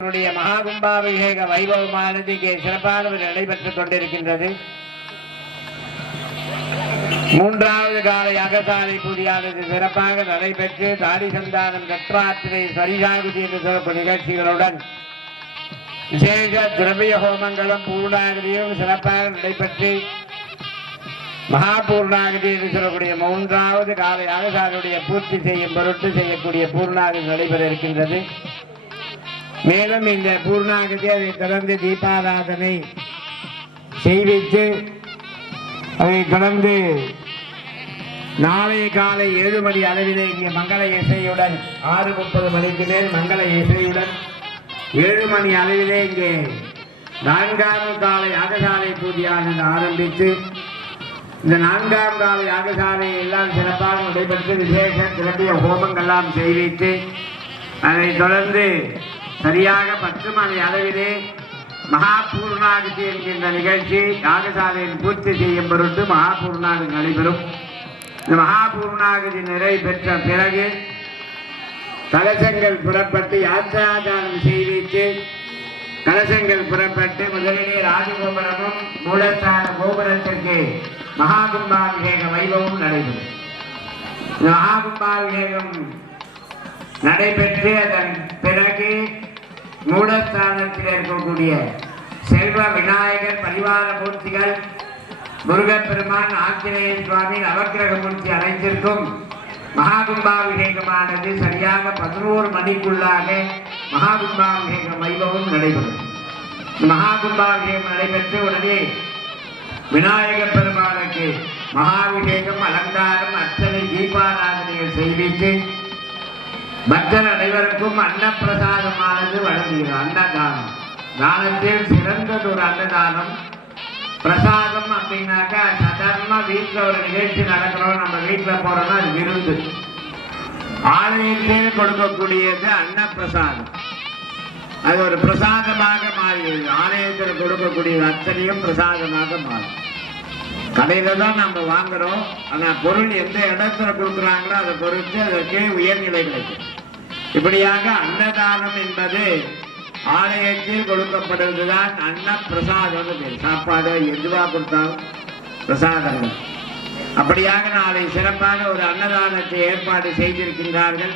அவருடைய மகாகும்பாபிஷேக வைபவமானது இங்கே சிறப்பான ஒரு நடைபெற்றுக் கொண்டிருக்கின்றது. மூன்றாவது கால யாகசாலை பூஜையானது சிறப்பாக நடைபெற்று தாடி சந்தானம் நட்ராத்திரை சரிசாகுதி என்று சிறப்பு நிகழ்ச்சிகளுடன் விசேஷ திரவிய ஹோமங்களும் பூர்ணாகதியும் சிறப்பாக நடைபெற்று மகா பூர்ணாகதி என்று சொல்லக்கூடிய மூன்றாவது கால யாகசாலையுடைய பூர்த்தி செய்யும் பொருட்டு செய்யக்கூடிய பூர்ணாகதி நடைபெற இருக்கின்றது. மேலும் இந்த பூர்ணாகதி அதை தொடர்ந்து தீபாராதனை செய்வித்து அதை தொடர்ந்து நாளை காலை ஏழு மணி அளவிலே இங்கே மங்கள இசையுடன் ஆறு முப்பது மணிக்கு மேல் மங்கள இசையுடன் ஏழு மணி அளவிலே இங்கே நான்காம் கால யாகசாலை பூஜையானது ஆரம்பித்து இந்த நான்காம் கால யாகசாலை எல்லாம் சிறப்பாக நடைபெற்று விசேஷ திரட்டிய ஹோமங்கள்லாம் செய்வித்து அதைத் தொடர்ந்து சரியாக பத்து மணி அளவிலே மகாபூர்ணாகிதி என்கின்ற நிகழ்ச்சி யாகசாலையில் பூர்த்தி செய்யும் பொருட்டு மகாபூர்ணாகி நடைபெறும். இந்த மகா பூர்ணாகதி நிறைவு பெற்ற பிறகு கலசங்கள் புறப்பட்டு யாத்திராதாரம் செய்வித்து கலசங்கள் புறப்பட்டு முதலிலே ராஜகோபுரமும் மூலஸ்தான கோபுரத்திற்கு மகாகும்பாபிஷேக வைபவம் நடைபெறும். இந்த மகாகும்பாபிஷேகம் நடைபெற்று அதன் பிறகு மூலஸ்தானத்தில் இருக்கக்கூடிய செல்வ விநாயகர் பரிவார மூர்த்திகள் முருகப்பெருமான் ஆஞ்சநேயர் சுவாமி நவக்கிரக மூர்த்தி அனைத்திற்கும் மகாகும்பாபிஷேகமானது சரியாக பதினோரு மணிக்குள்ளாக மகாகும்பாபிஷேக வைபவம் நடைபெறும். மகாகும்பாபிஷேகம் நடைபெற்று உடனே விநாயக பெருமானுக்கு மகாபிஷேகம் அலங்காரம் அர்ச்சனை தீபாராதனைகள் செய்வித்து பக்தர் அனைவருக்கும் அன்னப்பிரசாதமானது வழங்குகிறது அன்னதானம். தானத்தில் சிறந்தது ஒரு அன்னதானம். பிரசாதம் அப்படின்னாக்கா சாதாரணமா வீட்டில் ஒரு நிகழ்ச்சி நடக்கிறோம் நம்ம வீட்டில் போறோம்னா அது விருந்து. ஆலயத்தில் கொடுக்கக்கூடியது அன்னப்பிரசாதம். அது ஒரு பிரசாதமாக மாறுகிறது ஆலயத்தில் கொடுக்கக்கூடிய அத்தனையும் பிரசாதமாக மாறும். கடையில தான் நம்ம வாங்குறோம். ஆனால் பொருள் எந்த இடத்துல கொடுக்குறாங்களோ அதை பொறுத்து அதற்கு உயர்நிலை கிடைக்கும் இப்படியாக அன்னதானம் என்பது ஆலயத்தில் கொடுக்கப்படுவதுதான் அன்ன பிரசாதம் சாப்பாடு எதுவா கொடுத்தாலும் பிரசாதங்கள் அப்படியாக நாளை சிறப்பாக ஒரு அன்னதானத்தை ஏற்பாடு செய்திருக்கின்றார்கள்.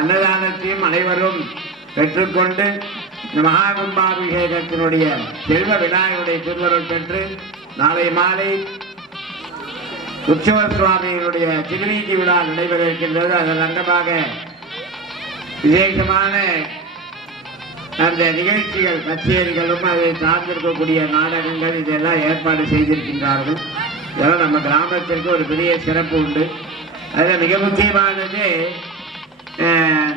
அன்னதானத்தையும் அனைவரும் பெற்றுக்கொண்டு இந்த மகாகும்பாபிஷேகத்தினுடைய செல்வ விநாயகருடைய திருவருள் பெற்று நாளை மாலை உற்சவ சுவாமியினுடைய திருநீதி விழா நடைபெற இருக்கின்றது. அதன் அங்கமாக விசேஷமான அந்த நிகழ்ச்சிகள் கச்சேரிகளும் அதை சார்ந்திருக்கக்கூடிய நாடகங்கள் இதெல்லாம் ஏற்பாடு செய்திருக்கின்றார்கள். இதெல்லாம் நம்ம கிராமத்திற்கு ஒரு பெரிய சிறப்பு உண்டு. அதில் மிக முக்கியமானது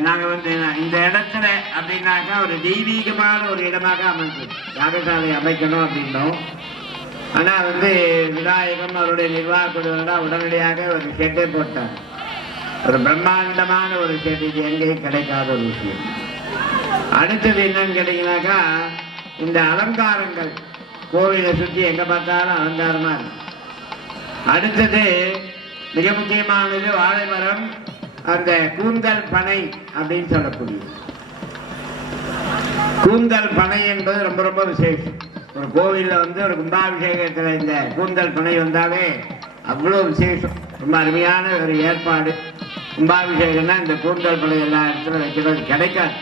நாங்கள் வந்து இந்த இடத்துல அப்படின்னாக்கா ஒரு தெய்வீகமான ஒரு இடமாக அமைச்சு யாகசாலை அமைக்கணும் அப்படின்னோம். ஆனால் வந்து விநாயகம் அவருடைய நிர்வாக உடனடியாக ஒரு ஷெட்டை போட்டார். ஒரு பிரம்மாண்டமான ஒரு ஷெட் இது எங்கேயும் கிடைக்காத ஒரு விஷயம். அடுத்தது என்னன்னு கேட்டீங்கன்னாக்கா இந்த அலங்காரங்கள் கோவிலை சுற்றி எங்கே பார்த்தாலும் அலங்காரமாக இருக்கு அடுத்தது மிக முக்கியமானது வாழை மரம் அந்த கூந்தல் பனை அப்படின்னு சொல்லக்கூடியது. கூந்தல் பனை என்பது ரொம்ப ரொம்ப விசேஷம். ஒரு கோவிலில் வந்து ஒரு கும்பாபிஷேகத்தில் இந்த கூந்தல் பனை வந்தாலே அவ்வளோ விசேஷம். ரொம்ப அருமையான ஒரு ஏற்பாடு. கும்பாபிஷேகம்னா இந்த கூந்தல் பனை எல்லா இடத்துல வைக்கிறது கிடைக்காது.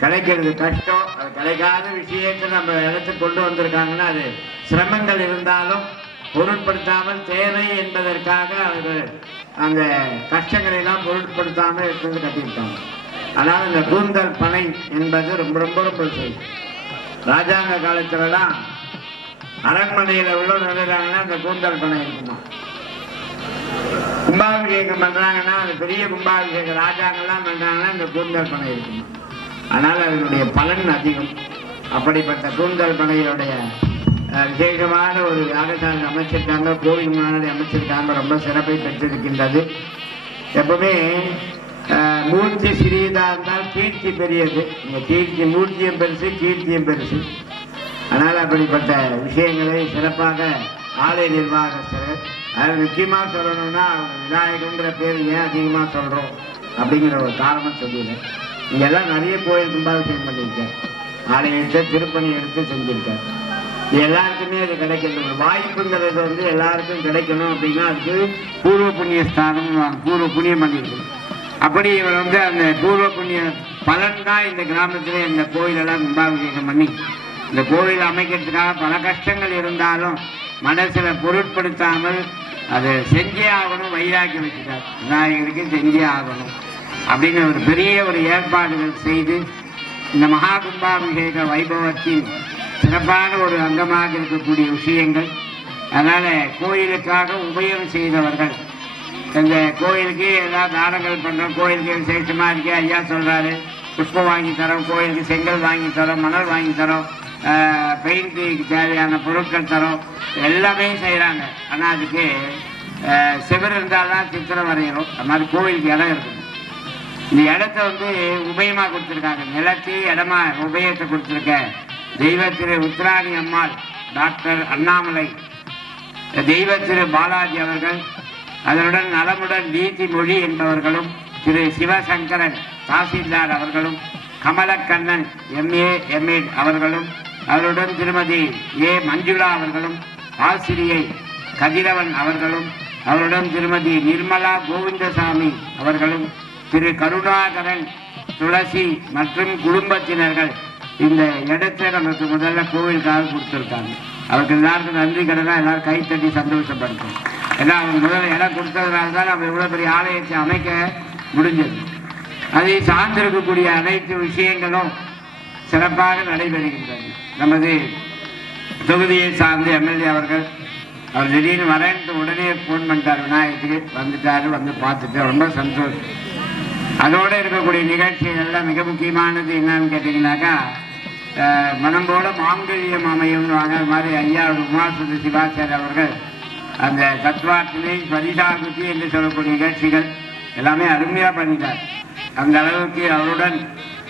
கிடைக்கிறது கஷ்டம். அது கிடைக்காத விஷயத்தை நம்ம இடத்துக்கு கொண்டு வந்திருக்காங்கன்னா அது சிரமங்கள் இருந்தாலும் பொருட்படுத்தாமல் தேவை என்பதற்காக அவர்கள் அந்த கஷ்டங்களை எல்லாம் பொருட்படுத்தாமல் இருக்கிறது கட்டியிருக்காங்க. ஆனால் இந்த கூந்தல் பனை என்பது ரொம்ப ரொம்ப ரொம்ப விசேஷம். ராஜாங்க காலத்துலலாம் அரண்மனையில் உள்ள நுழைறாங்கன்னா அந்த கூந்தல் பணம் இருக்குமா? கும்பாபிஷேகம் பண்றாங்கன்னா அந்த பெரிய கும்பாபிஷேக ராஜாங்கெல்லாம் பண்றாங்கன்னா அந்த கூந்தல் பணம் இருக்குமா? ஆனால் அதனுடைய பலன் அதிகம். அப்படிப்பட்ட கூந்தல் பனையுடைய விசேஷமான ஒரு யாகசாலை அமைச்சிருக்காங்க கோவில் முன்னாடி அமைச்சிருக்காங்க ரொம்ப சிறப்பை பெற்றிருக்கின்றது. எப்பவுமே மூர்த்தி சிறியதாக இருந்தால் கீர்த்தி பெரியது. இந்த கீர்த்தி மூர்த்தியும் பெருசு கீர்த்தியும் பெருசு. ஆனால் அப்படிப்பட்ட விஷயங்களை சிறப்பாக ஆலய நிர்வாகஸ்தர் அது முக்கியமாக சொல்லணும்னா அவங்க விநாயகங்கிற பேர் ஏன் அதிகமாக சொல்கிறோம் அப்படிங்கிற ஒரு காரணம் சொல்லிடுறேன் இங்கெல்லாம் நிறைய கோயில் கும்பாபிஷேகம் பண்ணியிருக்கார் ஆலயத்தை திருப்பணி எடுத்து செஞ்சுருக்கேன். எல்லாருக்குமே அது கிடைக்கணும். ஒரு வாய்ப்புங்கிறது வந்து எல்லாருக்கும் கிடைக்கணும் அப்படின்னா அதுக்கு பூர்வ புண்ணிய ஸ்தானம் பூர்வ புண்ணியம் பண்ணியிருக்கணும் அப்படி இவர் வந்து அந்த பூர்வ புண்ணிய பலன் தான் இந்த கிராமத்தில் இந்த கோயிலெல்லாம் கும்பாபிஷேகம் பண்ணி இந்த கோயில் அமைக்கிறதுக்காக பல கஷ்டங்கள் இருந்தாலும் மனசில் பொருட்படுத்தாமல் அதை செஞ்சே ஆகணும் வைராக்கி வச்சுட்டார் விநாயகருக்கு செஞ்சே ஆகணும். அப்படின்னு ஒரு பெரிய ஒரு ஏற்பாடுகள் செய்து இந்த மகா கும்பாபிஷேக வைபவத்தின் சிறப்பான ஒரு அங்கமாக இருக்கக்கூடிய விஷயங்கள். அதனால் கோயிலுக்காக உபயம் செய்தவர்கள். இந்த கோயிலுக்கு ஏதாவது தானங்கள் பண்ணுறோம் கோயிலுக்கு விசேஷமாக இருக்கே ஐயா சொல்கிறாரு புஷ்பம் வாங்கி தரோம் கோயிலுக்கு செங்கல் வாங்கி தரோம் மணல் வாங்கி தரோம். பெயிண்டிங்க்கு தேவையான பொருட்கள் தரோம். எல்லாமே செய்கிறாங்க ஆனால் அதுக்கு சிவர் இருந்தால் தான் சித்திரம் வரைகிறோம் அது மாதிரி கோவிலுக்கு இடம் இருக்குது. இந்த இடத்த வந்து உபயமாக கொடுத்துருக்காங்க. நிலத்தையும் இடமா உபயத்தை கொடுத்துருக்க தெய்வ திரு உத்ராணி அம்மாள் டாக்டர் அண்ணாமலை. தெய்வ திரு பாலாஜி அவர்கள் அதனுடன் நலமுடன் நீதி மொழி என்பவர்களும் திரு சிவசங்கரன் தாசில்தார் அவர்களும் கமலக்கண்ணன் எம்ஏ எம்ஏ அவர்களும் அவருடன் திருமதி ஏ. மஞ்சுளா அவர்களும் ஆசிரியை கதிரவன் அவர்களும் அவருடன் திருமதி நிர்மலா கோவிந்தசாமி அவர்களும் திரு. கருணாகரன் துளசி மற்றும் குடும்பத்தினர்கள் இந்த இடத்தை நமக்கு முதல்ல கோவிலுக்காக கொடுத்துருக்காங்க. அவருக்கு எல்லாருக்கும் நன்றி கடனா எல்லாரும் கைத்தட்டி தட்டி சந்தோஷப்படுத்தோம் ஏன்னா அவங்க முதல்ல இடம் கொடுத்ததுனால தான் நம்ம இவ்வளோ பெரிய ஆலயத்தை அமைக்க முடிஞ்சது. அதை சார்ந்திருக்கக்கூடிய அனைத்து விஷயங்களும் சிறப்பாக நடைபெறுகின்றது. நமது தொகுதியை சார்ந்த எம்எல்ஏ அவர்கள் அவர் திடீர்னு வரேன்ட்டு உடனே ஃபோன் பண்ணிட்டார். விநாயகத்துக்கு வந்துட்டாரு வந்து பார்த்துட்டு ரொம்ப சந்தோஷம். அதோடு இருக்கக்கூடிய நிகழ்ச்சிகள்லாம் மிக முக்கியமானது என்னன்னு கேட்டிங்கனாக்கா மனம் போல மாங்கல்யம் அமையும்னு வாங்க அது மாதிரி ஐயா உமாசுத சிவாச்சார் அவர்கள் அந்த தத்வார்த்தனை பரிசாகுதி என்று சொல்லக்கூடிய நிகழ்ச்சிகள் எல்லாமே அருமையாக பண்ணிட்டார். அந்த அளவுக்கு அவருடன்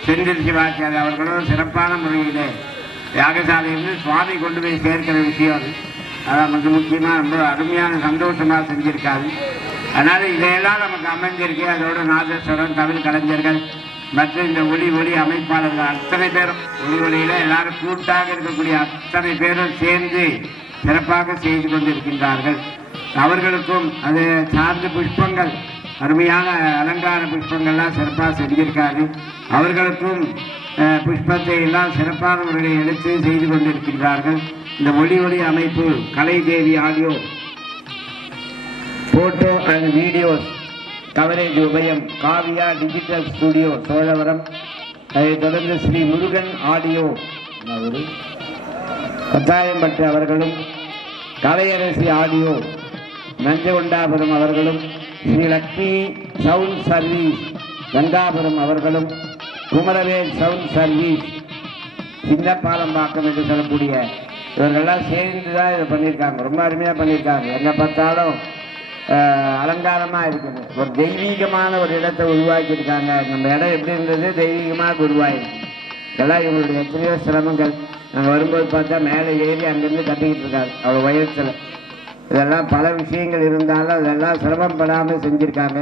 செந்தில் சிவாச்சாரிய அவர்களும் சிறப்பான முறையிலே யாகசாலையிலிருந்து சுவாமி கொண்டு போய் சேர்க்கிற விஷயம் அது அதான் மிக முக்கியமாக ரொம்ப அருமையான சந்தோஷமாக செஞ்சிருக்காரு. அதனால் இதையெல்லாம் நமக்கு அமைஞ்சிருக்கு. அதோட நாதஸ்வரம் தமிழ் கலைஞர்கள் மற்றும் இந்த ஒளி ஒளி அமைப்பாளர்கள் அத்தனை பேரும். ஒளி ஒளியில எல்லாரும் கூட்டாக இருக்கக்கூடிய அத்தனை பேரும் சேர்ந்து சிறப்பாக செய்து கொண்டிருக்கின்றார்கள். அவர்களுக்கும் அது சார்ந்த புஷ்பங்கள் அருமையான அலங்கார புஷ்பங்கள்லாம் சிறப்பாக செஞ்சிருக்காரு. அவர்களுக்கும் புஷ்பத்தை எல்லாம் சிறப்பான முறையில் எடுத்து செய்து கொண்டிருக்கின்றார்கள். இந்த மொழி ஒளி அமைப்பு Kalai Devi audio photo and videos coverage உபயம் காவியா டிஜிட்டல் ஸ்டுடியோ சோழவரம் அதைத் தொடர்ந்து ஸ்ரீ முருகன் ஆடியோ அவரு கத்தாயம்பட்டு அவர்களும் கலையரசி ஆடியோ நஞ்சகொண்டாபுரம் அவர்களும் ஸ்ரீ லக்ஷ்மி சவுண்ட் சர்வீஸ் கங்காபுரம் அவர்களும் குமரவேல் சவுண்ட் சர்வீஸ் சின்னப்பாலம்பாக்கம் என்று சொல்லக்கூடிய இவர்கள்லாம் சேர்ந்து தான் இதை பண்ணியிருக்காங்க. ரொம்ப அருமையாக பண்ணியிருக்காங்க. என்ன பார்த்தாலும் அலங்காரமாக இருக்குது. ஒரு தெய்வீகமான ஒரு இடத்தை உருவாக்கியிருக்காங்க. நம்ம இடம் எப்படி இருந்தது? தெய்வீகமாக உருவாயிருக்கு. இதெல்லாம் இவங்களுடைய எத்தனையோ சிரமங்கள். நாங்கள் வரும்போது பார்த்தா மேலே ஏறி அங்கேருந்து கட்டிக்கிட்டு இருக்காரு அவ்வளோ உயரத்தில். இதெல்லாம் பல விஷயங்கள் இருந்தாலும் அதெல்லாம் சிரமப்படாமல் செஞ்சுருக்காங்க.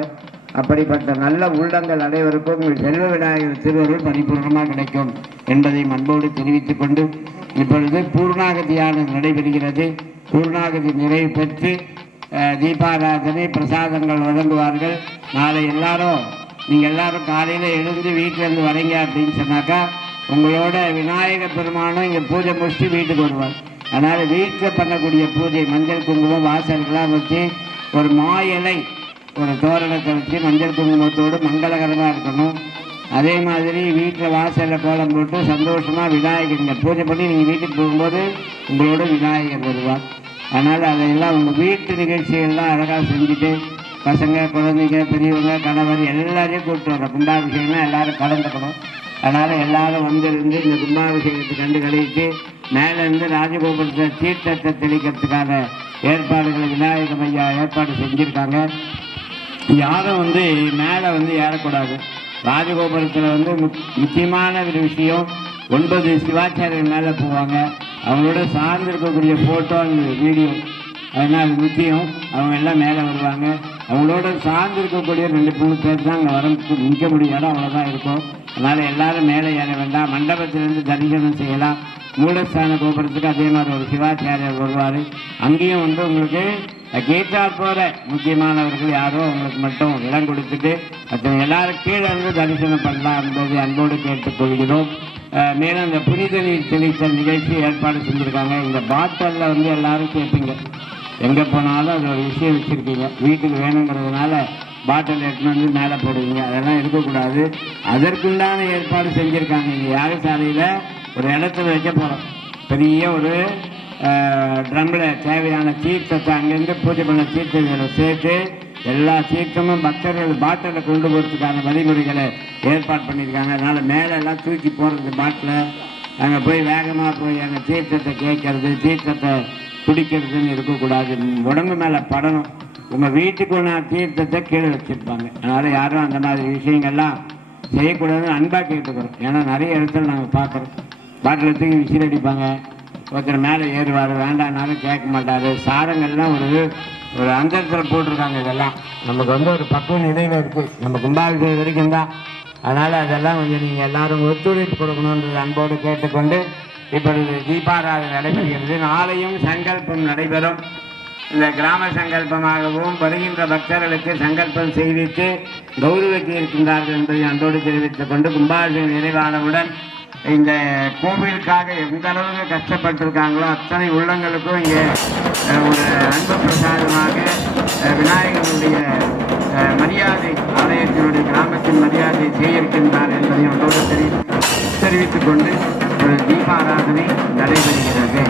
அப்படிப்பட்ட நல்ல உள்ளங்கள் அனைவருக்கும் செல்வ விநாயகர் திருவருள் பரிபூர்ணமாக கிடைக்கும் என்பதை அன்போடு தெரிவித்துக் கொண்டு இப்பொழுது பூர்ணாகதியானது நடைபெறுகிறது. பூர்ணாகதி நிறைவு பெற்று தீபாராதனை பிரசாதங்கள் வழங்குவார்கள். நாளை எல்லாரும் நீங்கள் எல்லாரும் காலையில் எழுந்து வீட்டிலேருந்து வரீங்க அப்படின்னு சொன்னாக்கா உங்களோட விநாயகர் பெருமானும் இங்கே பூஜை முடிச்சுட்டு வீட்டுக்கு வருவார். அதனால் வீட்டில் பண்ணக்கூடிய பூஜை மஞ்சள் குங்குமம் வாசல்கள்லாம் வச்சு ஒரு மா இலை ஒரு தோரணத்தை வச்சு மஞ்சள் குங்குமத்தோடு மங்களகரமாக இருக்கணும். அதே மாதிரி வீட்டில் வாசலில் கோலம் போட்டு சந்தோஷமாக விநாயகர் இந்த பூஜை பண்ணி நீங்கள் வீட்டுக்கு போகும்போது உங்களோட விநாயகர் வருவார். அதனால் அதையெல்லாம் உங்கள் வீட்டு நிகழ்ச்சிகள்லாம் அழகாக செஞ்சுட்டு பசங்க குழந்தைங்க பெரியவங்க கணவர் எல்லாரையும் கூப்பிட்டு வரோம் குண்டாபிஷேகம்னா எல்லோரும் கலந்துக்கணும். அதனால் எல்லாரும் வந்திருந்து இந்த கும்பாபிஷேகத்தை கண்டு கழித்து மேலேருந்து ராஜகோபுரத்தில் தீர்த்தத்தை தெளிக்கிறதுக்கான ஏற்பாடுகளை விநாயகர் ஐயா ஏற்பாடு செஞ்சுருக்காங்க. யாரும் வந்து மேலே வந்து ஏறக்கூடாது. ராஜகோபுரத்தில் வந்து முக்- முக்கியமான ஒரு விஷயம் ஒன்பது சிவாச்சாரியர் மேலே போவாங்க. அவங்களோட சார்ந்து இருக்கக்கூடிய ஃபோட்டோ அந்த வீடியோ அதனால் அது முக்கியம். அவங்க எல்லாம் மேலே வருவாங்க. அவங்களோட சார்ந்து இருக்கக்கூடிய ரெண்டு மூணு பேர் தான் அங்கே வர நிற்க முடியும். இடம் அவ்வளோதான் இருக்கும். அதனால எல்லாரும் மேலே ஏற வேண்டாம். மண்டபத்திலிருந்து தரிசனம் செய்யலாம். மூலஸ்தான கோபுரத்துக்கு அதே மாதிரி ஒரு சிவாச்சாரியர் வருவார். அங்கேயும் வந்து உங்களுக்கு கேட்டார் போகிற முக்கியமானவர்கள் யாரோ உங்களுக்கு மட்டும் இடம் கொடுத்துட்டு மற்ற எல்லாரும் கீழே இருந்து தரிசனம் பண்ணலாம் என்பதை அன்போடு கேட்டுக்கொள்கிறோம். மேலும் இந்த புனித நீர் தெளித்தல் நிகழ்ச்சி ஏற்பாடு செஞ்சுருக்காங்க. இந்த பாட்டிலில் வந்து எல்லாரும் கேட்பீங்க. எங்கே போனாலும் அது ஒரு விஷயம் வச்சுருக்கீங்க. வீட்டுக்கு வேணுங்கிறதுனால பாட்டில் எடுத்துன்னு வந்து மேலே போடுவீங்க. அதெல்லாம் இருக்கக்கூடாது. அதற்குண்டான ஏற்பாடு செஞ்சுருக்காங்க. இங்கே யாகசாலையில் ஒரு இடத்துல வைக்க போகிறோம் பெரிய ஒரு ட்ரம்மில் தேவையான தீர்த்தத்தை அங்கேருந்து பூஜை பண்ண தீர்த்தங்களை சேர்த்து எல்லா தீர்த்தமும் பக்தர்கள் பாட்டிலில் கொண்டு போகிறதுக்கான வழிமுறைகளை ஏற்பாடு பண்ணியிருக்காங்க. அதனால் மேலே எல்லாம் தூக்கி போடுறது பாட்டில் அங்கே போய் வேகமாக போய் அங்கே தீர்த்தத்தை கேட்கறது தீர்த்தத்தை குடிக்கிறதுன்னு இருக்கக்கூடாது. உடம்பு மேலே படணும். உங்கள் வீட்டுக்கு தீர்த்தத்தை கீழே வச்சுருப்பாங்க. அதனால் யாரும் அந்த மாதிரி விஷயங்கள்லாம் செய்யக்கூடாதுன்னு அன்பாக கேட்டுக்கிறோம். ஏன்னா நிறைய இடத்துல நாங்கள் பார்க்குறோம். பாட்டில் தூக்கி விசில் அடிப்பாங்க. ஒருத்தர் மேலே ஏறுவார். வேண்டாம்னாலும் கேட்க மாட்டார். சாரங்கள்லாம் ஒரு ஒரு அந்தரத்தில் போட்டிருக்காங்க இதெல்லாம். நமக்கு வந்து ஒரு பக்குவ நிலையில் இருக்குது நம்ம கும்பாபிஷேகம் வரைக்கும் தான். அதனால் அதெல்லாம் கொஞ்சம் நீங்கள் எல்லாரும் ஒத்துழைப்பு கொடுக்கணுன்றது அன்போடு கேட்டுக்கொண்டு இப்பொழுது தீபாராதனை நடைபெறுகிறது. நாளையும் சங்கல்பம் நடைபெறும். இந்த கிராம சங்கல்பமாகவும் வருகின்ற பக்தர்களுக்கு சங்கல்பம் செய்வித்து கௌரவித்து இருக்கின்றார்கள் என்பதை அன்போடு தெரிவித்துக் கொண்டு கும்பாபிஷேகம் நிறைவானவுடன் இந்த கோவிலுக்காக எந்த அளவுக்கு கஷ்டப்பட்டிருக்காங்களோ அத்தனை உள்ளங்களுக்கும் இங்கே ஒரு அன்பு பிரசாதமாக விநாயகனுடைய மரியாதை ஆலயத்தினுடைய கிராமத்தின் மரியாதை செய்யிருக்கின்றார் என்பதை அன்போடு தெரி தெரிவித்துக் கொண்டு தீபாராதனை நடைபெறுகிறது.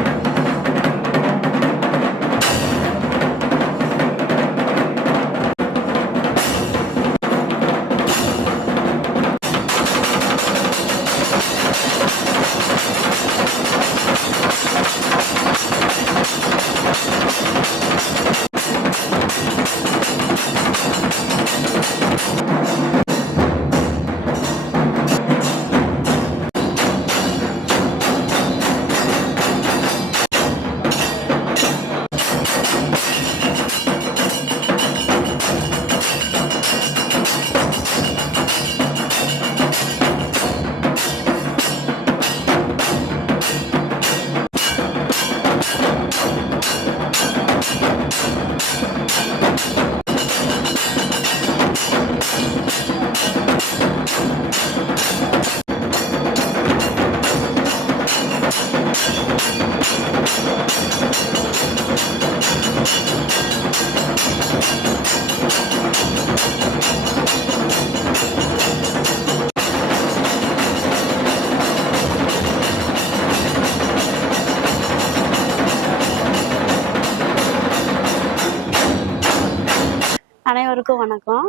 அனைவருக்கும் வணக்கம்.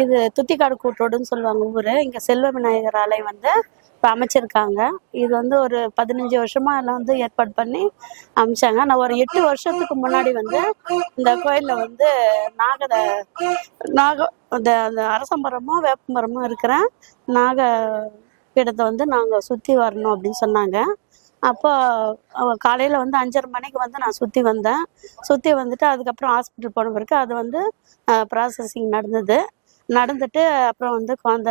இது துத்திக்காடு கூட்டோடுன்னு சொல்லுவாங்க ஊர். இங்கே செல்வ விநாயகர் ஆலயம் வந்து இப்போ அமைச்சிருக்காங்க. இது வந்து ஒரு பதினஞ்சு வருஷமா எல்லாம் வந்து ஏற்பாடு பண்ணி அமைச்சாங்க. நான் ஒரு எட்டு வருஷத்துக்கு முன்னாடி வந்து இந்த கோயிலில் வந்து நாகத நாக அந்த அந்த அரசமரமும் வேப்பமரமும் வேப்ப மரமும் இருக்கிற நாக பீடத்தை வந்து நாங்கள் சுற்றி வரணும் அப்படின்னு சொன்னாங்க. அப்போ காலையில் வந்து அஞ்சரை மணிக்கு வந்து நான் சுற்றி வந்தேன். சுற்றி வந்துட்டு அதுக்கப்புறம் ஹாஸ்பிட்டல் போன பிறகு அது வந்து ப்ராசஸிங் நடந்தது. நடந்துட்டு அப்புறம் வந்து குழந்த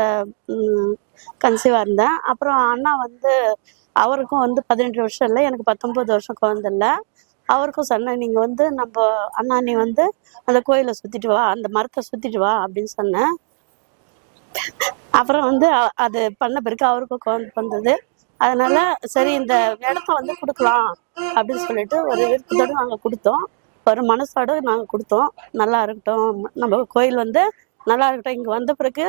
கன்சீவாக இருந்தேன். அப்புறம் அண்ணா வந்து அவருக்கும் வந்து பதினெட்டு வருஷம் இல்லை எனக்கு பத்தொம்பது வருஷம் குழந்த இல்லை. அவருக்கும் சொன்னேன் நீங்கள் வந்து நம்ம அண்ணா நீ வந்து அந்த கோயிலை சுற்றிட்டு வா அந்த மரத்தை சுற்றிட்டு வா அப்படின்னு சொன்னேன். அப்புறம் வந்து அது பண்ண பிறகு அவருக்கும் குழந்தை வந்தது அதனால சரி இந்த இடத்த வந்து கொடுக்கலாம் அப்படின்னு சொல்லிட்டு ஒரு விருப்பத்தோடு நாங்கள் கொடுத்தோம். ஒரு மனசோட நாங்கள் கொடுத்தோம். நல்லா இருக்கட்டும். நம்ம கோயில் வந்து நல்லா இருக்கட்டும். இங்கே வந்த பிறகு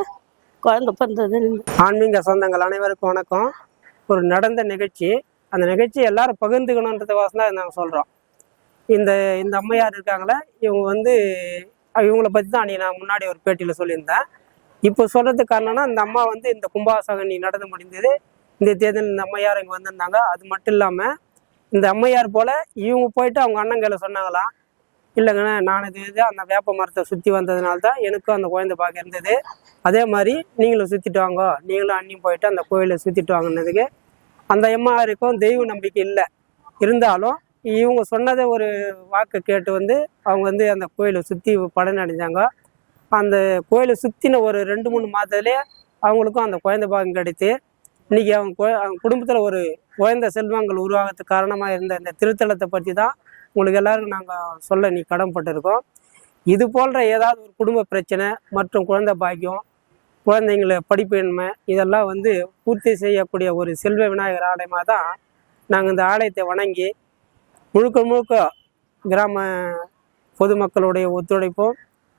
குழந்தை பிறந்தது. ஆன்மீக சொந்தங்கள் அனைவருக்கும் வணக்கம். ஒரு நடந்த நிகழ்ச்சி. அந்த நிகழ்ச்சி எல்லாரும் பகிர்ந்துக்கணுன்றதுக்கோசம் தான் நாங்கள் சொல்கிறோம் இந்த இந்த அம்மையார் இருக்காங்களே இவங்க வந்து இவங்கள பற்றி தான் அன்றைக்கி நான் முன்னாடி ஒரு பேட்டியில் சொல்லியிருந்தேன். இப்போ சொல்கிறதுக்கு காரணம்னா இந்த அம்மா வந்து இந்த கும்பாசகனி நடந்து முடிந்தது. இந்த தேர்தல் இந்த அம்மையார் இங்கே வந்திருந்தாங்க. அது மட்டும் இல்லாமல் இந்த அம்மையார் போல் இவங்க போயிட்டு அவங்க அண்ணங்களை சொன்னாங்களாம் இல்லைங்கண்ணா நான் இது இது அந்த வேப்ப மரத்தை சுற்றி வந்ததுனால தான் எனக்கும் அந்த குழந்தை பார்க்க இருந்தது. அதே மாதிரி நீங்களும் சுற்றிட்டு வாங்க. நீங்களும் அண்ணியும் போயிட்டு அந்த கோயிலை சுற்றிட்டு வாங்கினதுக்கு அந்த எம்மாருக்கும் தெய்வ நம்பிக்கை இல்லை. இருந்தாலும் இவங்க சொன்னதை ஒரு வாக்கை கேட்டு வந்து அவங்க வந்து அந்த கோயிலை சுற்றி படம் அடைஞ்சாங்க. அந்த கோயிலை சுற்றின ஒரு ரெண்டு மூணு மாதத்துலேயே அவங்களுக்கும் அந்த குழந்தை பாகம் கிடைத்து இன்னைக்கு அவங்க கு- அவங்க குடும்பத்தில் ஒரு உயர்ந்த செல்வங்கள் உருவாகிறதுக்கு காரணமாக இருந்த இந்த திருத்தலத்தை பற்றி தான் உங்களுக்கு எல்லாருக்கும் நாங்கள் சொல்ல நீ கடன்பட்டிருக்கோம் இது போன்ற ஏதாவது ஒரு குடும்ப பிரச்சனை மற்றும் குழந்தை பாக்கியம் குழந்தைங்கள படிப்பின்மை இதெல்லாம் வந்து பூர்த்தி செய்யக்கூடிய ஒரு செல்வ விநாயகர் ஆலயமாக தான் நாங்கள் இந்த ஆலயத்தை வணங்கி முழுக்க முழுக்க கிராம பொதுமக்களுடைய ஒத்துழைப்பும்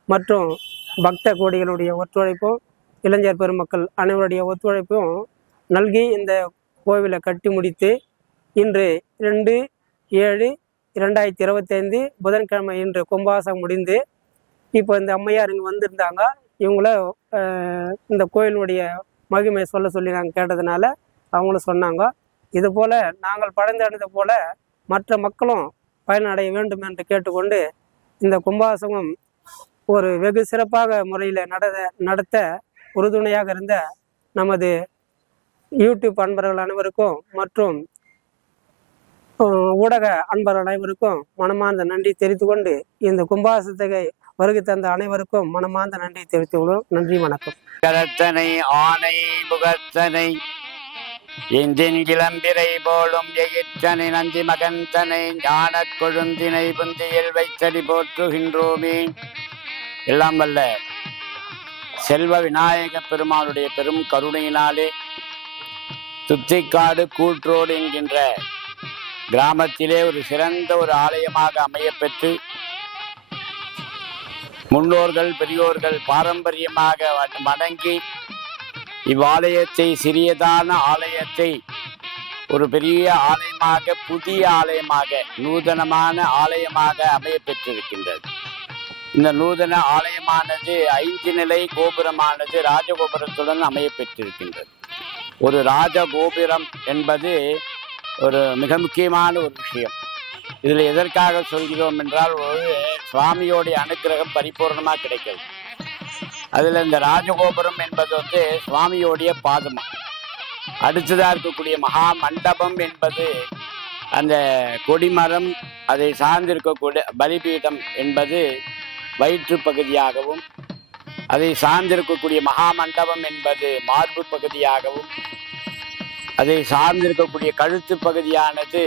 மற்றும் பக்த கோடிகளுடைய ஒத்துழைப்பும் இளைஞர் பெருமக்கள் அனைவருடைய ஒத்துழைப்பும் நல்கி இந்த கோவிலை கட்டி முடித்து இன்று ரெண்டு ஏழு இரண்டாயிரத்தி இருபத்தைந்து புதன்கிழமை இன்று கும்பாசம் முடிந்து இப்போ இந்த அம்மையார் இங்கே வந்திருந்தாங்க. இவங்கள இந்த கோயிலுடைய மகிமையை சொல்ல சொல்லி நாங்கள் கேட்டதுனால அவங்களும் சொன்னாங்க. இது போல் நாங்கள் படைந்தடைந்தது போல மற்ற மக்களும் பயனடைய வேண்டும் என்று கேட்டுக்கொண்டு இந்த கும்பாசகம் ஒரு வெகு சிறப்பாக முறையில் நட நடத்த உறுதுணையாக இருந்த நமது யூடியூப் அன்பர்கள் அனைவருக்கும் மற்றும் ஊடக அன்பர்கள் அனைவருக்கும் மனமார்ந்த நன்றி தெரிவித்து கொண்டு இந்த கும்பாசத்தை வருகை தந்த அனைவருக்கும் மனமார்ந்த நன்றி தெரிவித்து கொள்வோம் நன்றி வணக்கம். கரத்தனை ஆனை முகத்தனை இந்தின் இளம்பிரை போலும் எயிற்றனை நந்தி மகந்தனை ஞான கொழுந்தினை புந்தியில் வைத்தடி போற்றுகின்றோமே. எல்லாம் வல்ல செல்வ விநாயக பெருமானுடைய பெரும் கருணையினாலே துத்திக்காடு கூற்றோடு என்கின்ற கிராமத்திலே ஒரு சிறந்த ஒரு ஆலயமாக அமையப்பெற்று முன்னோர்கள் பெரியோர்கள் பாரம்பரியமாக மடங்கி இவ்வாலயத்தை சிறியதான ஆலயத்தை ஒரு பெரிய ஆலயமாக புதிய ஆலயமாக நூதனமான ஆலயமாக அமைய பெற்றிருக்கின்றது இந்த நூதன ஆலயமானது ஐந்து நிலை கோபுரமானது ராஜகோபுரத்துடன் அமைய பெற்றிருக்கின்றது ஒரு ராஜகோபுரம் என்பது ஒரு மிக முக்கியமான ஒரு விஷயம். இதில் எதற்காக சொல்கிறோம் என்றால் ஒரு சுவாமியோடைய அனுக்கிரகம் பரிபூர்ணமாக கிடைக்கிறது. அதில் இந்த ராஜகோபுரம் என்பது வந்து சுவாமியோடைய பாதம். அடுத்ததாக இருக்கக்கூடிய மகா மண்டபம் என்பது அந்த கொடிமரம் அதை சார்ந்திருக்கக்கூடிய பலிபீடம் என்பது வயிற்று பகுதியாகவும் அதை சார்ந்திருக்கக்கூடிய மகா மண்டபம் என்பது மார்பு பகுதியாகவும் அதை சார்ந்திருக்கக்கூடிய கழுத்து பகுதியானது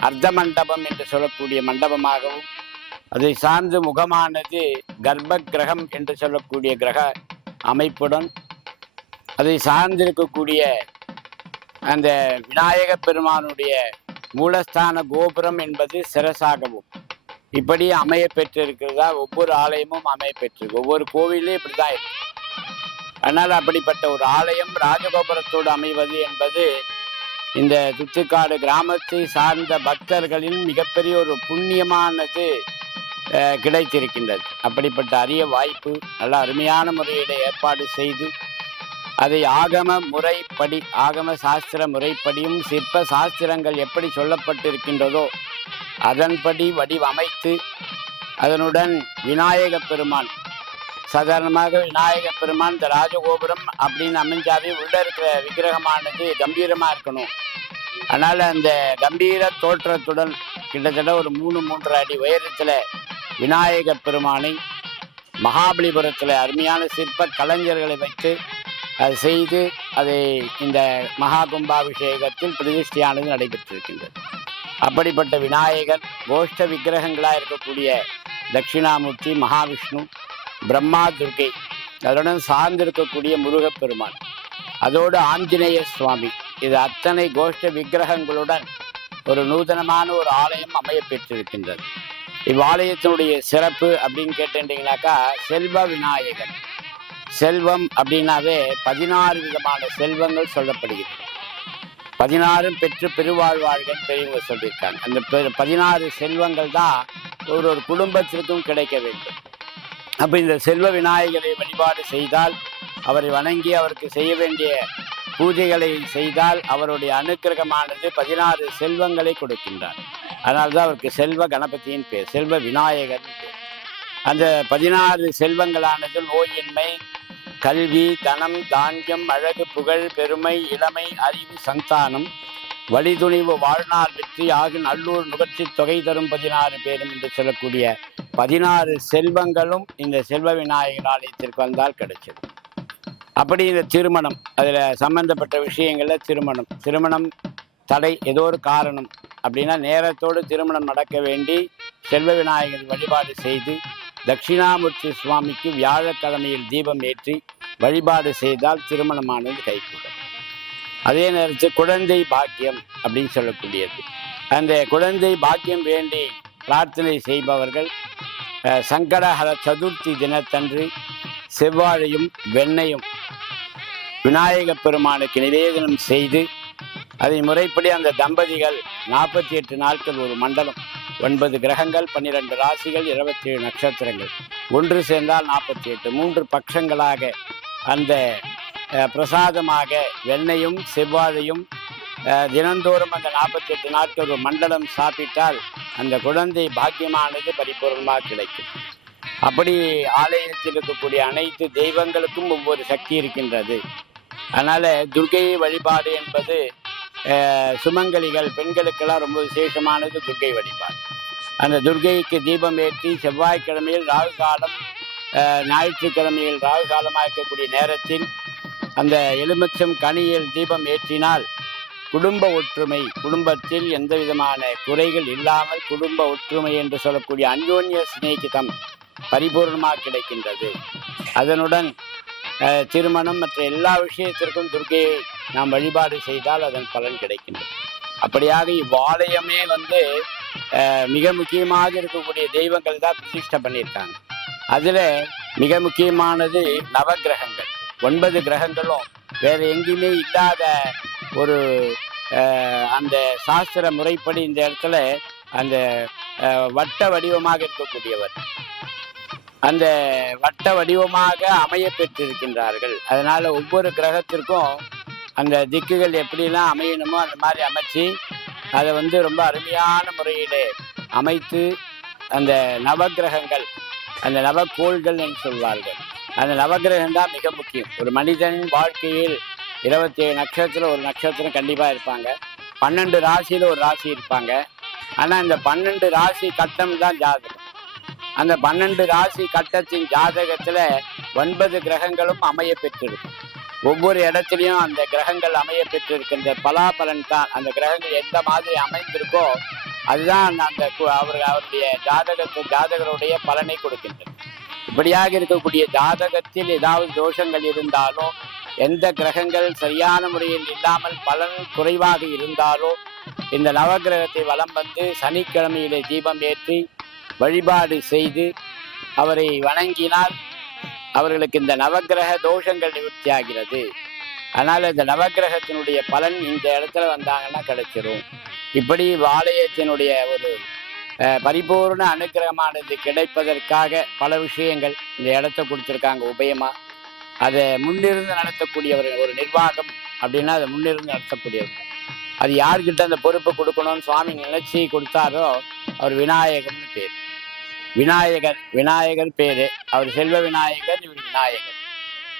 அர்த்த மண்டபம் என்று சொல்லக்கூடிய மண்டபமாகவும் அதை சார்ந்து முகமானது கர்ப்ப கிரகம் என்று சொல்லக்கூடிய கிரக அமைப்புடன் அதை சார்ந்திருக்கக்கூடிய அந்த விநாயக பெருமானுடைய மூலஸ்தான கோபுரம் என்பது சிரசாகவும். இப்படி அமைய பெற்றிருக்கிறதா? ஒவ்வொரு ஆலயமும் அமைய பெற்றிருக்கு. ஒவ்வொரு கோவிலும் இப்படி தான் இருக்கு. அதனால் அப்படிப்பட்ட ஒரு ஆலயம் ராஜகோபுரத்தோடு அமைவது என்பது இந்த துத்துக்காடு கிராமத்தை சார்ந்த பக்தர்களின் மிகப்பெரிய ஒரு புண்ணியமானது கிடைத்திருக்கின்றது. அப்படிப்பட்ட அரிய வாய்ப்பு நல்ல அருமையான முறையில் ஏற்பாடு செய்து அதை ஆகம முறைப்படி ஆகம சாஸ்திர முறைப்படியும் சிற்ப சாஸ்திரங்கள் எப்படி சொல்லப்பட்டிருக்கின்றதோ அதன்படி வடிவமைத்து அதனுடன் விநாயக பெருமான் சாதாரணமாக விநாயக பெருமான் இந்த ராஜகோபுரம் அப்படின்னு அமைஞ்சாவே உள்ள இருக்கிற விக்கிரகமானது கம்பீரமாக இருக்கணும். அதனால் அந்த கம்பீர தோற்றத்துடன் கிட்டத்தட்ட ஒரு மூணு மூன்று அடி உயரத்தில் விநாயக பெருமானை மகாபலிபுரத்தில் அருமையான சிற்ப கலைஞர்களை வைத்து அதை செய்து அதை இந்த மகா கும்பாபிஷேகத்தில் பிரதிஷ்டையானது நடைபெற்றிருக்கின்றது. அப்படிப்பட்ட விநாயகர் கோஷ்ட விக்கிரகங்களாக இருக்கக்கூடிய தட்சிணாமூர்த்தி மகாவிஷ்ணு பிரம்மா துர்கை அதனுடன் சார்ந்திருக்கக்கூடிய முருகப்பெருமான் அதோடு ஆஞ்சநேய சுவாமி. இது அத்தனை கோஷ்ட விக்கிரகங்களுடன் ஒரு நூதனமான ஒரு ஆலயம் அமைய பெற்றிருக்கின்றது. இவ்வாலயத்தினுடைய சிறப்பு அப்படின்னு கேட்டுட்டீங்கன்னாக்கா செல்வ விநாயகர். செல்வம் அப்படின்னாவே பதினாறு விதமான செல்வங்கள் சொல்லப்படுகிறது. பதினாறும் பெற்று பெருவாழ்வார்கள் பெரியவங்க சொல்லியிருக்காங்க. அந்த பதினாறு செல்வங்கள் தான் ஒரு ஒரு குடும்பத்திற்கும் கிடைக்க வேண்டும். அப்போ இந்த செல்வ விநாயகரை வழிபாடு செய்தால் அவரை வணங்கி அவருக்கு செய்ய வேண்டிய பூஜைகளை செய்தால் அவருடைய அனுக்கிரகமானது பதினாறு செல்வங்களை கொடுக்கின்றார். அதனால்தான் அவருக்கு செல்வ கணபதியின் பேர் செல்வ விநாயகர். அந்த பதினாறு செல்வங்களானது நோயின்மை கல்வி தனம் தானியம் அழகு புகழ் பெருமை இளமை அறிவு சந்தானம் வழிதுணிவு வாழ்நாள் வெற்றி ஆகு நல்லூர் நுகர்ச்சி தொகை தரும் பதினாறு பேரும் என்று சொல்லக்கூடிய பதினாறு செல்வங்களும் இந்த செல்வ விநாயகர் ஆலயத்திற்கு வந்தால் கிடைச்சது. அப்படி இந்த திருமணம் அதில் சம்பந்தப்பட்ட விஷயங்களில் திருமணம். திருமணம் தடை ஏதோ ஒரு காரணம். அப்படின்னா நேரத்தோடு திருமணம் நடக்க வேண்டி செல்வ விநாயகர் வழிபாடு செய்து தட்சிணாமூர்த்தி சுவாமிக்கு வியாழக்கிழமையில் தீபம் ஏற்றி வழிபாடு செய்தால் திருமணமானது கைகூடும். அதே நேரத்தில் குழந்தை பாக்கியம் அப்படின்னு சொல்லக்கூடியது. அந்த குழந்தை பாக்கியம் வேண்டி பிரார்த்தனை செய்பவர்கள் சங்கடஹர சதுர்த்தி தினத்தன்று செவ்வாழையும் வெண்ணையும் விநாயக பெருமானுக்கு நிவேதனம் செய்து அதை முறைப்படி அந்த தம்பதிகள் நாற்பத்தி எட்டு நாட்கள் ஒரு மண்டலம் ஒன்பது கிரகங்கள் பன்னிரண்டு ராசிகள் இருபத்தி ஏழு நட்சத்திரங்கள். ஒன்று சேர்ந்தால் நாற்பத்தி எட்டு மூன்று பட்சங்களாக அந்த பிரசாதமாக வெண்ணையும் செவ்வாழையும் தினந்தோறும் அந்த நாற்பத்தி எட்டு நாட்கள் ஒரு மண்டலம் சாப்பிட்டால் அந்த குழந்தை பாக்கியமானது பரிபூர்ணமாக கிடைக்கும். அப்படி ஆலயத்தில் இருக்கக்கூடிய அனைத்து தெய்வங்களுக்கும் ஒவ்வொரு சக்தி இருக்கின்றது. அதனால் துர்கை வழிபாடு என்பது சுமங்கலிகள் பெண்களுக்கெல்லாம் ரொம்ப விசேஷமானது துர்கை வழிபாடு. அந்த துர்கைக்கு தீபம் ஏற்றி செவ்வாய்க்கிழமையில் ராகு காலம் ஞாயிற்றுக்கிழமையில் ராகு காலமாக இருக்கக்கூடிய நேரத்தில் அந்த எலுமிச்சம் கனியில் தீபம் ஏற்றினால் குடும்ப ஒற்றுமை குடும்பத்தில் எந்த விதமான குறைகள் இல்லாமல் குடும்ப ஒற்றுமை என்று சொல்லக்கூடிய அன்யோன்ய சிநேகிதம் பரிபூர்ணமாக கிடைக்கின்றது. அதனுடன் திருமணம் மற்ற எல்லா விஷயத்திற்கும் துர்க்கையை நாம் வழிபாடு செய்தால் அதன் பலன் கிடைக்கின்றது. அப்படியாக இவ்வாலயமே வந்து மிக முக்கியமாக இருக்கக்கூடிய தெய்வங்கள் தான் பிரதிஷ்டை பண்ணியிருக்காங்க. அதில் மிக முக்கியமானது நவக்கிரகங்கள். ஒன்பது கிரகங்களும் வேறு எங்கேயுமே இல்லாத ஒரு அந்த சாஸ்திர முறைப்படி இந்த இடத்துல அந்த வட்ட வடிவமாக இருக்கக்கூடியவர். அந்த வட்ட வடிவமாக அமைய பெற்றிருக்கின்றார்கள். அதனால ஒவ்வொரு கிரகத்திற்கும் அந்த திக்குகள் எப்படிலாம் அமையணுமோ அந்த மாதிரி அமைச்சு அதை வந்து ரொம்ப அருமையான முறையிலே அமைத்து அந்த நவக்கிரகங்கள் அந்த நவக்கோள்கள் என்று சொல்வார்கள். அந்த நவக்கிரகம் தான் மிக முக்கியம். ஒரு மனிதன் வாழ்க்கையில் இருபத்தி ஏழு நட்சத்திரம் ஒரு நட்சத்திரம் கண்டிப்பாக இருப்பாங்க. பன்னெண்டு ராசியில் ஒரு ராசி இருப்பாங்க. ஆனால் இந்த பன்னெண்டு ராசி கட்டம் தான் ஜாதகம். அந்த பன்னெண்டு ராசி கட்டத்தின் ஜாதகத்தில் ஒன்பது கிரகங்களும் அமைய பெற்றிருக்கும். ஒவ்வொரு இடத்துலையும் அந்த கிரகங்கள் அமைய பெற்றிருக்கின்ற பலாபலன் தான். அந்த கிரகங்கள் எந்த மாதிரி அமைந்திருக்கோ அதுதான் அந்த- கு- அவர் அவருடைய ஜாதகத்து ஜாதகருடைய பலனை கொடுக்கின்றது. இப்படியாக இருக்கக்கூடிய ஜாதகத்தில் ஏதாவது தோஷங்கள் இருந்தாலும் எந்த கிரகங்கள் சரியான முறையில் இல்லாமல் பலன் குறைவாக இருந்தாலோ இந்த நவக்கிரகத்தை வலம் வந்து சனிக்கிழமையிலே தீபம் ஏற்றி வழிபாடு செய்து அவரை வணங்கினால் அவர்களுக்கு இந்த நவக்கிரக தோஷங்கள் நிவர்த்தி ஆகிறது அதனால் இந்த நவக்கிரகத்தினுடைய பலன் இந்த இடத்துல வந்தாங்கன்னா கிடைச்சிரும். இப்படி வாலயத்தினுடைய ஒரு பரிபூர்ண அனுக்கிரகமானது கிடைப்பதற்காக பல விஷயங்கள் இந்த இடத்த கொடுத்துருக்காங்க உபயமா. அதை முன்னிருந்து நடத்தக்கூடியவர் ஒரு நிர்வாகம் அப்படின்னா அதை முன்னிருந்து நடத்தக்கூடியவர் அது யார்கிட்ட அந்த பொறுப்பு கொடுக்கணும்னு சுவாமி நினைச்சி கொடுத்தாரோ அவர் விநாயகம்னு பேர். விநாயகர் விநாயகர் பேரு. அவர் செல்வ விநாயகர் இவர் விநாயகர்.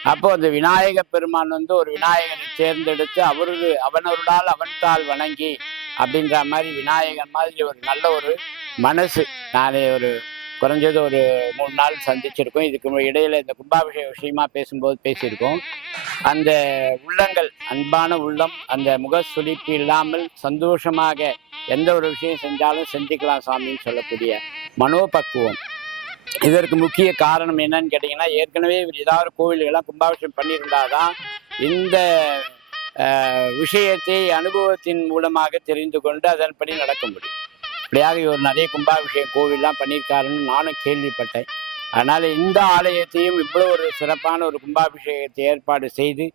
அப்போ அந்த விநாயக பெருமான் வந்து ஒரு விநாயகரை தேர்ந்தெடுத்து அவரது அவனருடால் அவன்தால் வணங்கி அப்படின்ற மாதிரி விநாயகர் மாதிரி ஒரு நல்ல ஒரு மனசு. நானே ஒரு குறைஞ்சது ஒரு மூணு நாள் சந்திச்சிருக்கோம். இதுக்கு இடையில இந்த கும்பாபிஷேக விஷயமா பேசும்போது பேசியிருக்கோம். அந்த உள்ளங்கள் அன்பான உள்ளம் அந்த முகசுளிப்பு இல்லாமல் சந்தோஷமாக எந்த ஒரு விஷயம் செஞ்சாலும் செஞ்சுக்கலாம் சாமின்னு சொல்லக்கூடிய மனோபக்குவம். இதற்கு முக்கிய காரணம் என்னன்னு கேட்டிங்கன்னா ஏற்கனவே இவர் ஏதாவது கோவில்கள்லாம் கும்பாபிஷேகம் பண்ணியிருந்தாதான் இந்த விஷயத்தை அனுபவத்தின் மூலமாக தெரிந்து கொண்டு அதன்படி நடக்க முடியும். இப்படியாக இவர் நிறைய கும்பாபிஷேகம் கோவில்லாம் பண்ணியிருக்காருன்னு நானும் கேள்விப்பட்டேன். அதனால் இந்த ஆலயத்தையும் இவ்வளோ ஒரு சிறப்பான ஒரு கும்பாபிஷேகத்தை ஏற்பாடு செய்து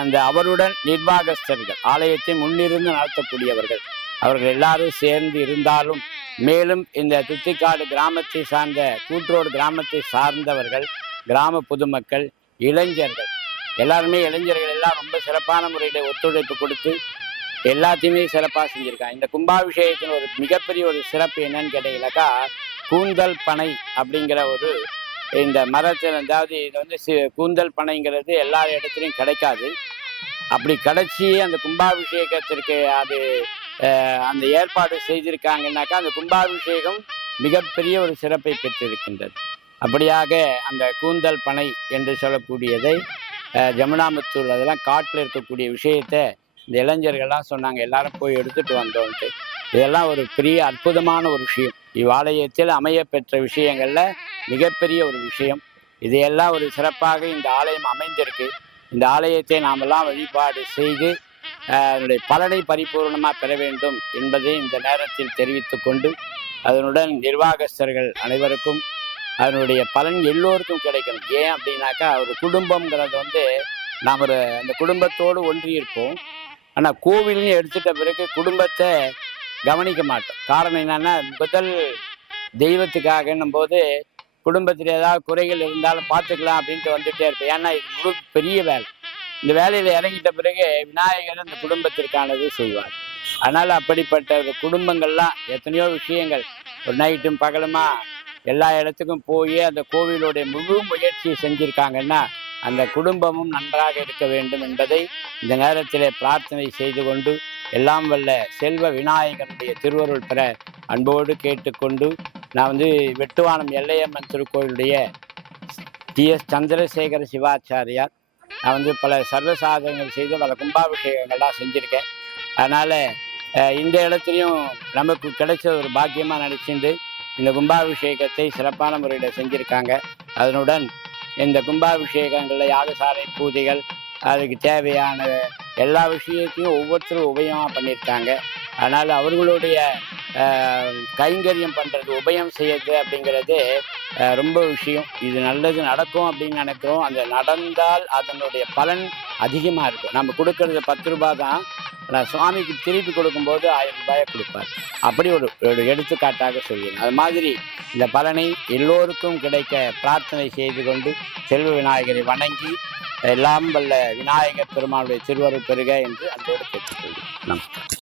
அந்த அவருடன் நிர்வாகஸ்தர்கள் ஆலயத்தை முன்னிருந்து நடத்தக்கூடியவர்கள் அவர்கள் எல்லாரும் சேர்ந்து இருந்தாலும் மேலும் இந்த துத்திக்காடு கிராமத்தை சார்ந்த கூற்றோடு கிராமத்தை சார்ந்தவர்கள் கிராம பொதுமக்கள் இளைஞர்கள் எல்லாருமே இளைஞர்கள் எல்லாம் ரொம்ப சிறப்பான முறையில் ஒத்துழைப்பு கொடுத்து எல்லாத்தையுமே சிறப்பாக செஞ்சுருக்காங்க. இந்த கும்பாபிஷேகத்தின் ஒரு மிகப்பெரிய ஒரு சிறப்பு என்னன்னு கேட்டீங்கன்னாக்கா கூந்தல் பனை அப்படிங்கிற ஒரு இந்த மரத்தில் அதாவது இது வந்து சி- கூந்தல் பனைங்கிறது எல்லா இடத்துலையும் கிடைக்காது. அப்படி கிடைச்சி அந்த கும்பாபிஷேகத்திற்கு அது அந்த ஏற்பாடு செய்திருக்காங்கன்னாக்கா அந்த கும்பாபிஷேகம் மிகப்பெரிய ஒரு சிறப்பை பெற்றிருக்கின்றது. அப்படியாக அந்த கூந்தல் பனை என்று சொல்லக்கூடியதை ஜமுனாமுத்தூர் அதெல்லாம் காட்டில் இருக்கக்கூடிய விஷயத்த இந்த இளைஞர்கள்லாம் சொன்னாங்க. எல்லாரும் போய் எடுத்துட்டு வந்தோன்ட்டு. இதெல்லாம் ஒரு பெரிய அற்புதமான ஒரு விஷயம். இவ்வாலயத்தில் அமைய பெற்ற விஷயங்களில் மிகப்பெரிய ஒரு விஷயம். இதையெல்லாம் ஒரு சிறப்பாக இந்த ஆலயம் அமைந்திருக்கு. இந்த ஆலயத்தை நாமெல்லாம் வழிபாடு செய்து அதனுடைய பலனை பரிபூர்ணமாக பெற வேண்டும் என்பதை இந்த நேரத்தில் தெரிவித்துக் கொண்டு அதனுடன் நிர்வாகஸ்தர்கள் அனைவருக்கும் அதனுடைய பலன் எல்லோருக்கும் கிடைக்கணும். ஏன் அப்படின்னாக்கா ஒரு குடும்பங்கிறது வந்து நாம் ஒரு அந்த குடும்பத்தோடு ஒன்றி இருப்போம் ஆனால் கோவில்னு எடுத்துட்ட பிறகு குடும்பத்தை கவனிக்க மாட்டோம். காரணம் என்னன்னா முதல் தெய்வத்துக்காகன்னும் போது குடும்பத்தில் ஏதாவது குறைகள் இருந்தாலும் பார்த்துக்கலாம் அப்படின்ட்டு வந்துட்டே இருப்பேன் ஏன்னா இது முழு பெரிய வேலை. இந்த வேலையில் இறங்கிட்ட பிறகு விநாயகர் அந்த குடும்பத்திற்கானது செய்வார். அதனால் அப்படிப்பட்ட குடும்பங்கள்லாம் எத்தனையோ விஷயங்கள். ஒரு நைட்டும் பகலுமா எல்லா இடத்துக்கும் போய் அந்த கோவிலுடைய முழு முயற்சியை செஞ்சிருக்காங்கன்னா அந்த குடும்பமும் நன்றாக இருக்க வேண்டும் என்பதை இந்த நேரத்தில் பிரார்த்தனை செய்து கொண்டு எல்லாம் வல்ல செல்வ விநாயகனுடைய திருவருள் பெற அன்போடு கேட்டுக்கொண்டு நான் வந்து வெட்டுவானம் எல்லையம்மன் திருக்கோயிலுடைய டிஎஸ் சந்திரசேகர சிவாச்சாரியார் நான் வந்து பல சர்வ சாதனைகள் செய்து பல கும்பாபிஷேகங்கள்லாம் செஞ்சுருக்கேன். அதனால் இந்த இடத்துலையும் நமக்கு கிடைச்ச ஒரு பாக்கியமாக நினச்சிட்டு இந்த கும்பாபிஷேகத்தை சிறப்பான முறையில் செஞ்சுருக்காங்க. அதனுடன் இந்த கும்பாபிஷேகங்களில் யாகசாலை பூஜைகள் அதுக்கு தேவையான எல்லா விஷயத்தையும் ஒவ்வொருத்தரும் உபயமாக பண்ணியிருக்காங்க அதனால் அவர்களுடைய கைங்கரியம் பண்ணுறது உபயம் செய்யறது அப்படிங்கிறது ரொம்ப விஷயம். இது நல்லது நடக்கும் அப்படின்னு நினைக்கிறோம். அந்த நடந்தால் அதனுடைய பலன் அதிகமாக இருக்கும். நம்ம கொடுக்கறது பத்து ரூபா தான். நான் சுவாமிக்கு திருப்பி கொடுக்கும்போது ஆயிரம் ரூபாயை கொடுப்பார். அப்படி ஒரு ஒரு எடுத்துக்காட்டாக சொல்கிறேன் அது மாதிரி இந்த பலனை எல்லோருக்கும் கிடைக்க பிரார்த்தனை செய்து கொண்டு செல்வ விநாயகரை வணங்கி எல்லாம் வல்ல விநாயகர் பெருமாளுடைய திருவருள் பெறுக என்று அன்போடு கேட்டுக்கொள்கிறேன். நமக்கு